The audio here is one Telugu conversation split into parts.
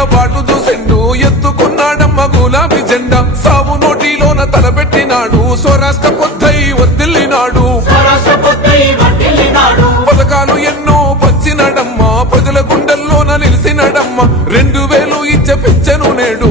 నుండి వెనుక బాటు చూసిండు. ఎత్తుకున్నాడమ్మ గులాబీ జెండా. సావు నోటిలోన తలపెట్టినాడు స్వరాష్ట్ర పొద్దై వర్ధిల్లినాడు పథకాలు ఎన్నో పంచినడమ్మ ప్రజల గుండెల్లోన నిలిచినడమ్మ. రెండు వేలు ఇచ్చే పిచ్చను నేడు.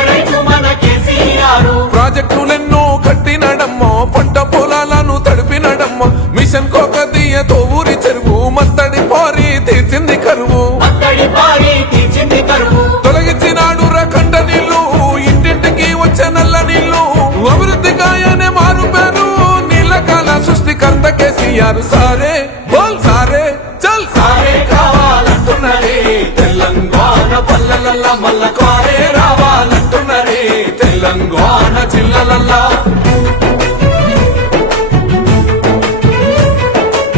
గ్రామం మిషన్ కోకతీయతో ఊరి చెరువు. మత్తడి పారి తీర్చింది కరువు. తొలగించినాడు రకండ నీళ్ళు ఇంటింటికి వచ్చే నల్ల నీళ్ళు అభివృద్ధి గాయనే మారు పేరు నీళ్ళ కాల సృష్టికర్త కేసీఆర్ సారే బోల్ సారే చల్ సారే. కావాలంటున్నది తెలంగాణ పల్లెల మల్ల కారే రావాలంటున్నది తెలంగాణ జిల్లలల్లా.